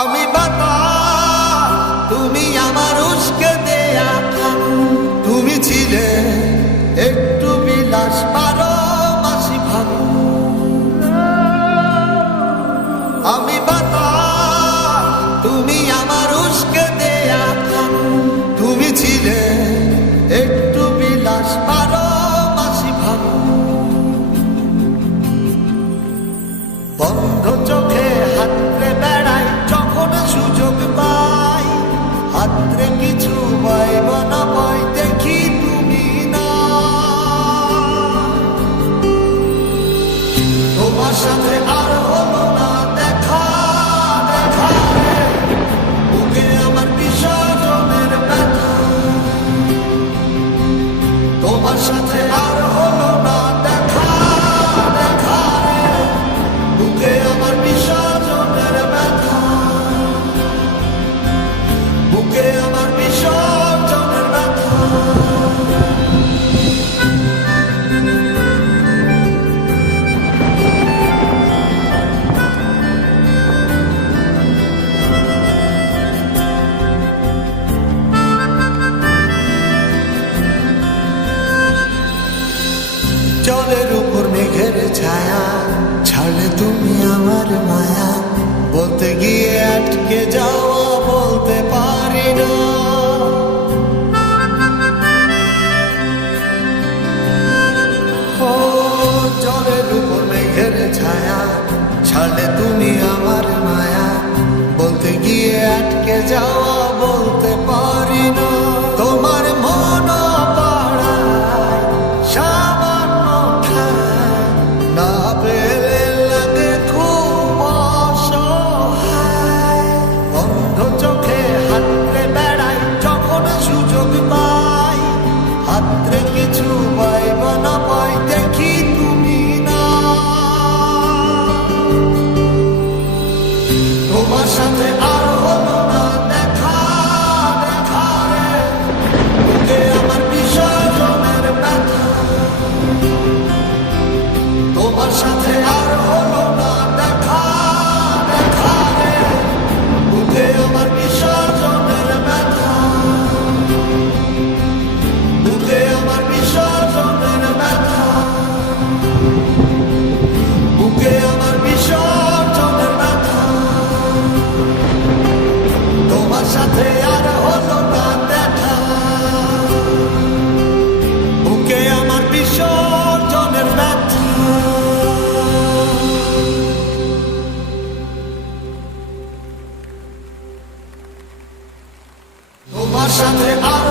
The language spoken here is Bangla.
আমি বাতাস, তুমি আমার উস্কে দেয়া খানু। তুমি ছিলে একটু বিলাস, 12 মাসি ভানু। আমি বাতাস, তুমি আমার উস্কে দেয়া খানু। তুমি ছিলে একটু বিলাস, 12 মাসি ভানু। বন্ধ চোখে হাতরে বেড়াই যখন সুযোগ পাই। হাতরে কিছু পাইব না পাই, দেখি তুমি না। তোমার সাথে আর হলো না দেখা, দেখা রে বুকে আমার বিসর্জনের ব্যথা। তোমার সাথে আর হলো না দেখা, দেখা রে বুকে আমার বিসর্জনের ব্যথা। বুকে আমার বিসর্জনের ব্যথা। জলের উপর মেঘের ছায়া, ছাড়লে তুমি আমার মায়া। বলতে গিয়ে আটকে যাওয়া বলতে পারি না। ও জলের উপর মেঘের ছায়া, ছাড়লে তুমি আমার মায়া। বলতে গিয়ে আটকে যাওয়া বলতে পারি না। তোমার মন পাড়ায় সামান্য ঠায়, না পেলে লাগে খুব অসহায়। বন্ধ চোখে হাতরে বেড়াই যখন সুযোগ পাই। হাতরে কিছু পাইব না পাই, দেখি তুমি না। তোমার সাথে আর হলো না দেখা, দেখা রে বুকে আমার বিসর্জনের ব্যথা। তোমার সাথে আর হলো না দেখা, দেখা রে বুকে আমার বিসর্জনের ব্যথা। বুকে আমার বিসর্জনের ব্যথা। বুকে আমার বিসর্জনের ব্যথা। তোমার সাথে আর হলো না দেখা, বুকে আমার বিসর্জনের ব্যথা। তোমার সাথে আর